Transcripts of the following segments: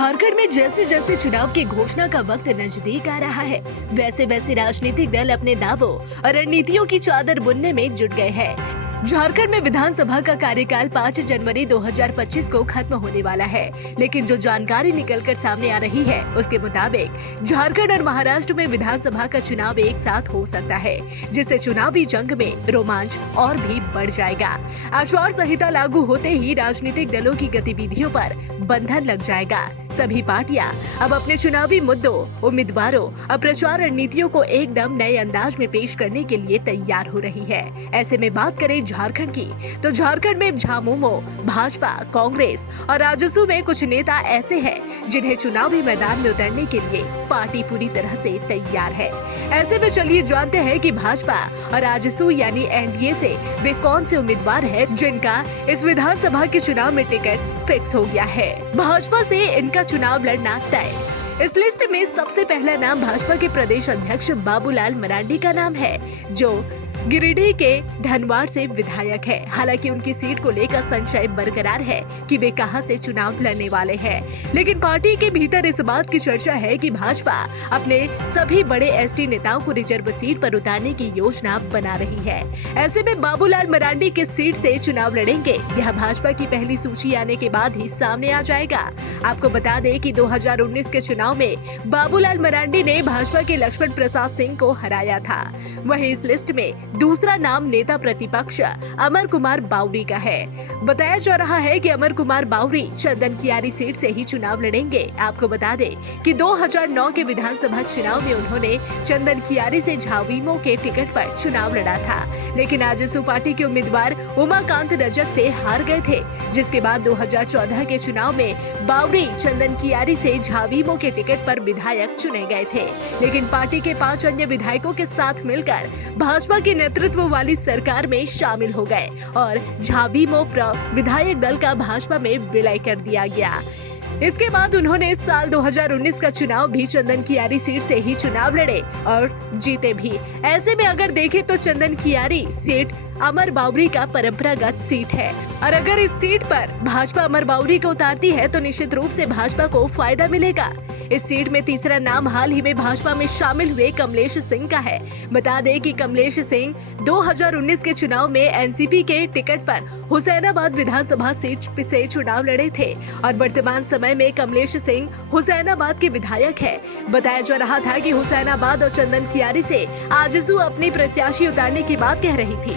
झारखंड में जैसे जैसे चुनाव की घोषणा का वक्त नजदीक आ रहा है, वैसे वैसे राजनीतिक दल अपने दावों और रणनीतियों की चादर बुनने में जुट गए हैं। झारखंड में विधानसभा का कार्यकाल 5 जनवरी 2025 को खत्म होने वाला है, लेकिन जो जानकारी निकलकर सामने आ रही है उसके मुताबिक झारखंड और महाराष्ट्र में विधानसभा का चुनाव एक साथ हो सकता है, जिससे चुनावी जंग में रोमांच और भी बढ़ जाएगा। आचार संहिता लागू होते ही राजनीतिक दलों की गतिविधियों पर बंधन लग जाएगा। सभी पार्टियां अब अपने चुनावी मुद्दों, उम्मीदवारों और प्रचार रणनीतियों को एकदम नए अंदाज में पेश करने के लिए तैयार हो रही है। ऐसे में बात करें झारखंड की, तो झारखंड में झामुमो, भाजपा, कांग्रेस और राजसू में कुछ नेता ऐसे हैं जिन्हें चुनावी मैदान में उतरने के लिए पार्टी पूरी तरह से तैयार है। ऐसे में चलिए जानते हैं कि भाजपा और राजसू यानी एनडीए से वे कौन से उम्मीदवार हैं जिनका इस विधानसभा के चुनाव में टिकट फिक्स हो गया है। भाजपा से इनका चुनाव लड़ना तय। इस लिस्ट में सबसे पहला नाम भाजपा के प्रदेश अध्यक्ष बाबूलाल मरांडी का नाम है, जो गिरिडीह के धनवाड़ से विधायक है। हालांकि उनकी सीट को लेकर संशय बरकरार है कि वे कहां से चुनाव लड़ने वाले हैं, लेकिन पार्टी के भीतर इस बात की चर्चा है कि भाजपा अपने सभी बड़े एसटी नेताओं को रिजर्व सीट पर उतारने की योजना बना रही है। ऐसे में बाबूलाल मरांडी किस सीट से चुनाव लड़ेंगे, यह भाजपा की पहली सूची आने के बाद ही सामने आ जाएगा। आपको बता दें कि 2019 के चुनाव में बाबूलाल मरांडी ने भाजपा के लक्ष्मण प्रसाद सिंह को हराया था। वहीं इस लिस्ट में दूसरा नाम नेता प्रतिपक्ष अमर कुमार बावरी का है। बताया जा रहा है कि अमर कुमार बावरी चंदन कियारी सीट से ही चुनाव लड़ेंगे। आपको बता दें कि 2009 के विधानसभा चुनाव में उन्होंने चंदन कियारी से झाविमो के टिकट पर चुनाव लड़ा था, लेकिन आजसू पार्टी के उम्मीदवार उमाकांत रजक से हार गए थे, जिसके बाद 2014 के चुनाव में बावरी चंदन कियारी से झाविमो के टिकट पर विधायक चुने गए थे, लेकिन पार्टी के 5 अन्य विधायकों के साथ मिलकर भाजपा के नेतृत्व वाली सरकार में शामिल हो गए और झाविमो विधायक दल का भाजपा में विलय कर दिया गया। इसके बाद उन्होंने साल 2019 का चुनाव भी चंदन कियारी सीट से ही चुनाव लड़े और जीते भी। ऐसे में अगर देखें तो चंदन कियारी सीट अमर बावरी का परंपरागत सीट है, और अगर इस सीट पर भाजपा अमर बावरी को उतारती है तो निश्चित रूप से भाजपा को फायदा मिलेगा। इस सीट में तीसरा नाम हाल ही में भाजपा में शामिल हुए कमलेश सिंह का है। बता दें कि कमलेश सिंह 2019 के चुनाव में एनसीपी के टिकट पर हुसैनाबाद विधानसभा सीट से चुनाव लड़े थे और वर्तमान समय में कमलेश सिंह हुसैनाबाद के विधायक है। बताया जा रहा था कि हुसैनाबाद और चंदन कियारी से आजसू अपनी प्रत्याशी उतारने की बात कह रही थी,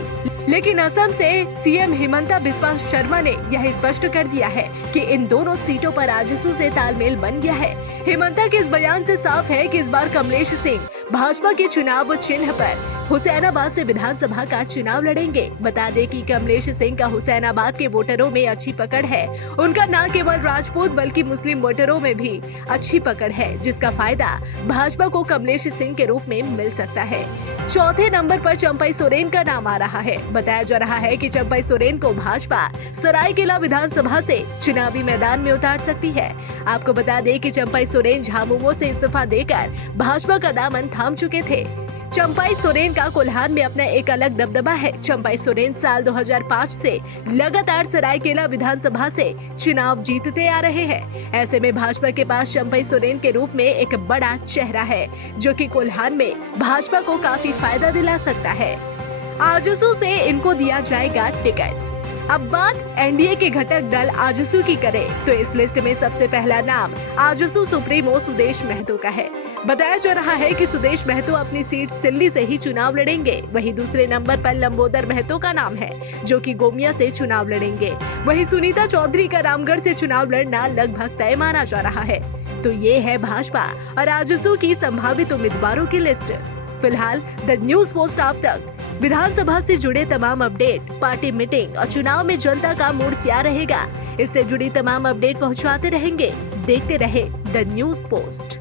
लेकिन असम से सीएम हिमंता बिस्वा शर्मा ने यह स्पष्ट कर दिया है कि इन दोनों सीटों पर आजसू से तालमेल बन गया है। हिमंता के इस बयान से साफ है कि इस बार कमलेश सिंह भाजपा के चुनाव चिन्ह पर हुसैनाबाद से विधानसभा का चुनाव लड़ेंगे। बता दें कि कमलेश सिंह का हुसैनाबाद के वोटरों में अच्छी पकड़ है। उनका न केवल राजपूत बल्कि मुस्लिम वोटरों में भी अच्छी पकड़ है, जिसका फायदा भाजपा को कमलेश सिंह के रूप में मिल सकता है। चौथे नंबर पर चंपई सोरेन का नाम आ रहा है। बताया जा रहा है कि चंपई सोरेन को भाजपा सरायकेला विधानसभा से चुनावी मैदान में उतार सकती है। आपको बता दें कि चंपई सोरेन झामुमो से इस्तीफा देकर भाजपा का दामन थाम चुके थे। चंपई सोरेन का कोल्हान में अपना एक अलग दबदबा है। चंपई सोरेन साल 2005 से लगातार सरायकेला विधानसभा से चुनाव जीतते आ रहे हैं। ऐसे में भाजपा के पास चंपई सोरेन के रूप में एक बड़ा चेहरा है, जो कि कोल्हान में भाजपा को काफी फायदा दिला सकता है। आजसू से इनको दिया जाएगा टिकट। अब बात एनडीए के घटक दल आजसू की करें तो इस लिस्ट में सबसे पहला नाम आजसू सुप्रीमो सुदेश महतो का है। बताया जा रहा है कि सुदेश महतो अपनी सीट सिल्ली से ही चुनाव लड़ेंगे। वहीं दूसरे नंबर पर लंबोदर महतो का नाम है, जो कि गोमिया से चुनाव लड़ेंगे। वहीं सुनीता चौधरी का रामगढ़ से चुनाव लड़ना लगभग तय माना जा रहा है। तो ये है भाजपा और आजसू की संभावित उम्मीदवारों की लिस्ट। फिलहाल द न्यूज पोस्ट आप तक विधानसभा से जुड़े तमाम अपडेट, पार्टी मीटिंग और चुनाव में जनता का मूड क्या रहेगा, इससे जुड़ी तमाम अपडेट पहुंचाते रहेंगे। देखते रहे द न्यूज पोस्ट।